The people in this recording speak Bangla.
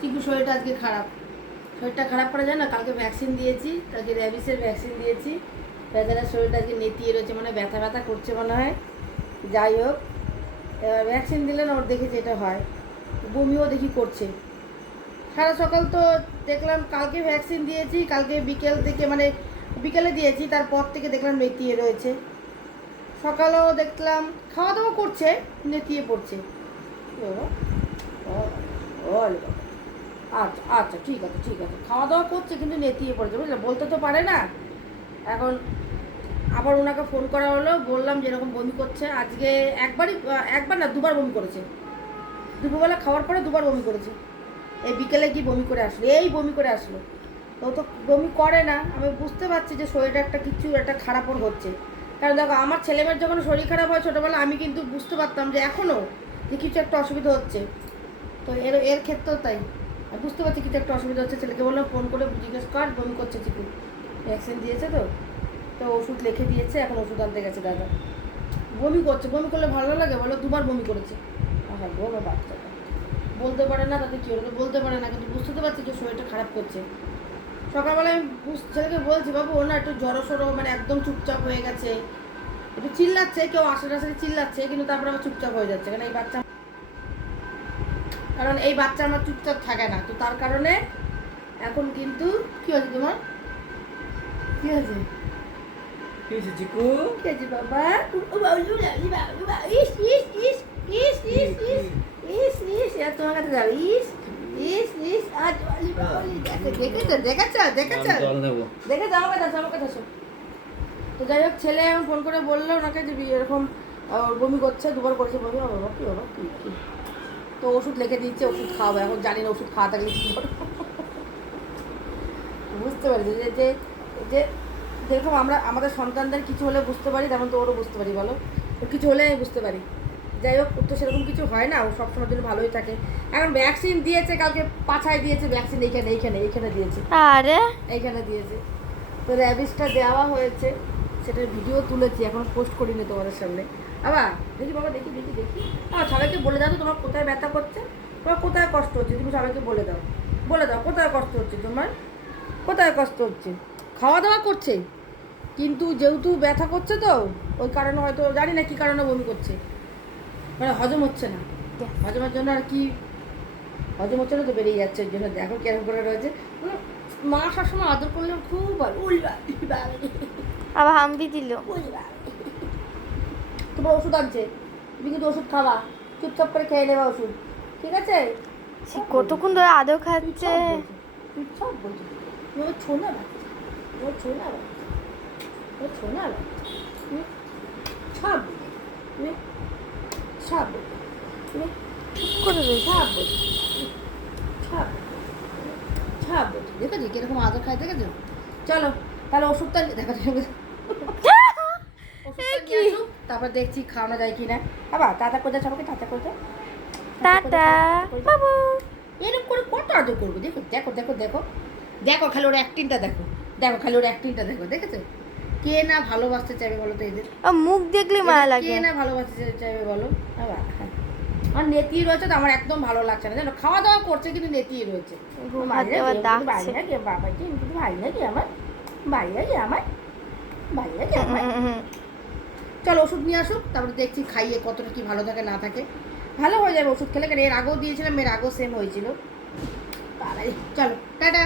চিকু শরীরটা আজকে খারাপ, শরীরটা খারাপ করা যায় না। কালকে ভ্যাকসিন দিয়েছি, কালকে র্যাবিসের ভ্যাকসিন দিয়েছি। বেচারার শরীরটা আজকে নেতিয়ে রয়েছে, মানে ব্যথা ব্যথা করছে মনে হয়। যাই হোক, এবার ভ্যাকসিন দিলে না ওর দেখি যেটা হয়, বমিও দেখি করছে। সারা সকাল তো দেখলাম, কালকে ভ্যাকসিন দিয়েছি, কালকে বিকেল থেকে মানে বিকেলে দিয়েছি, তারপর থেকে দেখলাম নেতিয়ে রয়েছে। সকালেও দেখলাম খাওয়া দাওয়া করছে, নেতিয়ে পড়ছে। আচ্ছা আচ্ছা, ঠিক আছে ঠিক আছে, খাওয়া দাওয়া করছে কিন্তু নেতিয়ে পড়েছে, বুঝলে, বলতে তো পারে না। এখন আবার ওনাকে ফোন করা হলো, বললাম যে এরকম বমি করছে। আজকে একবার না দুবার বমি করেছে, দুপুরবেলা খাওয়ার পরে দুবার বমি করেছে। এই বিকেলে কি বমি করে আসলো, এই বমি করে আসলো। তো তো বমি করে না, আমি বুঝতে পারছি যে শরীরটা একটা খারাপ ওর হচ্ছে। কারণ দেখো, আমার ছেলেমেয়ের যখন শরীর খারাপ হয় ছোটোবেলা, আমি কিন্তু বুঝতে পারতাম যে এখনও যে কিছু একটা অসুবিধা হচ্ছে। তো এর ক্ষেত্রেও তাই, আমি বুঝতে পারছি কিছু একটা অসুবিধা হচ্ছে। ছেলেকে বললাম ফোন করে জিজ্ঞেস কর, বমি করছে চিকু, ভ্যাকসিন দিয়েছে তো, তো ওষুধ লিখে দিয়েছে, এখন ওষুধ আনতে গেছে দাদা। বমি করছে, বমি করলে ভালো লাগে বলো, দুবার বমি করেছে। হ্যাঁ গো, আমার বাচ্চাটা বলতে পারে না, তাতে কী হলো, বলতে পারে না, কিন্তু বুঝতে তো পারছি যে শরীরটা খারাপ করছে। সকালবেলায় আমি ছেলেকে বলছি, বাবু ও না একটু জড়ো সড়ো, মানে একদম চুপচাপ হয়ে গেছে, একটু চিল্লাচ্ছে, কেউ আশেপাশে চিল্লাচ্ছে, কিন্তু তারপরে আবার চুপচাপ হয়ে যাচ্ছে। কারণ এই বাচ্চা আমার চুপচাপ থাকে না, তো তার কারণে এখন কিন্তু কি হয়েছে তোমার, কি হয়েছে, কি হয়েছে চিকু? কি হয়েছে বাবা? ইস ইস ইস ইস ইস ইস ইস ইস, এর তোমার কাছে যাও, ইস ইস ইস, আর দেখেছো দেখেছো দেখেছো জল নেবো। দেখেছো, আমার কাছে আসো, আমার কাছে আসো। তো যাই হোক, ছেলে এখন ফোন করে বললো ওনাকে যে এরকম বমি করছে, দুবার করেছে বমি। বাবা কী বাবা কী কী, তো ওষুধ লিখে দিচ্ছে, ওষুধ খাওয়াবো। এখন জানি না ওষুধ খাওয়া থাকলে কী করবো, বুঝতে পারছি যে যে যে যেরকম আমরা আমাদের সন্তানদের কিছু হলে বুঝতে পারি, তেমন তো ওরও বুঝতে পারি বলো, ওর কিছু হলে আমি বুঝতে পারি। যাই হোক, ওর তো সেরকম কিছু হয় না, ও সবসময়ের জন্য ভালোই থাকে। এখন ভ্যাকসিন দিয়েছে, কালকে পাছায় দিয়েছে ভ্যাকসিন, এইখানে দিয়েছে, আরে এইখানে দিয়েছে। তো র্যাবিসটা দেওয়া হয়েছে, সেটার ভিডিও তুলেছি, এখন পোস্ট করিনি তোমাদের সামনে। আবার দেখি বাবা, দেখি দেখি দেখি, সবাইকে বলে দাও তো তোমার কোথায় ব্যথা করছে, তোমার কোথায় কষ্ট হচ্ছে, তুমি সবাইকে বলে দাও, বলে দাও কোথায় কষ্ট হচ্ছে তোমার, কোথায় কষ্ট হচ্ছে। খাওয়া দাওয়া করছে, কিন্তু যেহেতু ব্যথা করছে তো ওই কারণে, হয়তো জানি না কী কারণে বমি করছে, মানে হজম হচ্ছে না, হজমের জন্য আর কি, হজম হচ্ছে না তো বেরিয়ে যাচ্ছে, ওই জন্য দেখো কেরম করে রয়েছে। মা সবসময় আদর করলে খুব ভালো, আবার হাম্পি দিল। তোমার ওষুধ আনছে, তুমি কিন্তু ওষুধ খাওয়া, চুপচাপ করে খেয়ে নেবা ওষুধ, ঠিক আছে? সে কতক্ষণ ধরে আদর খাচ্ছে। তুই সব বলছিস, তুমি ওর ছোনা বাচ্চা, ওর ছোনা বাচ্চা, ওর ছোনা বাচ্চা, তুমি সব বলছিস, তুমি সব বলছিস, তুমি চুপ করে রয়েছে। সব বলছিস, সব সব বলছিস, দেখেছি কিরকম আদর খাই, দেখেছো? চলো তাহলে ওষুধটা দেখো, ওষুধটা নিয়ে আসুক, তারপর দেখছি খাওয়ানো যায় কি না। আবার টাটা করে দাও সবাইকে, টাটা করে দাও, টাটা বাবু। এরকম করে কত আদর করবো, দেখো দেখো দেখো দেখো দেখো, খালি ওর অ্যাক্টিংটা দেখো, দেখো খালি ওর অ্যাক্টিংটা দেখো, দেখেছো? কে না ভালোবাসতে চাইবে বলো তো এদের, মুখ দেখলে মায়া লাগে। কে না ভালোবাসতে চাইবে বলো। আবার আমার নেতিয়ে রয়েছে তো, আমার একদম ভালো লাগছে না জানো, খাওয়া দাওয়া করছে কিন্তু নেতিয়ে রয়েছে। ঘুমাতে আবার ডাকছে। বাবাকে ভাই নাকি আমার, ভাই নাকি আমার, ভাই নাকি আমার। চলো ওষুধ নিয়ে আসুক, তারপরে দেখছি খাইয়ে কতটা কি ভালো থাকে না থাকে, ভালো হয়ে যাবে ওষুধ খেলে। কারণ এর আগেও দিয়েছিলাম, এর আগেও সেম হয়েছিল। তাড়াতাড়ি চলো, টাটা।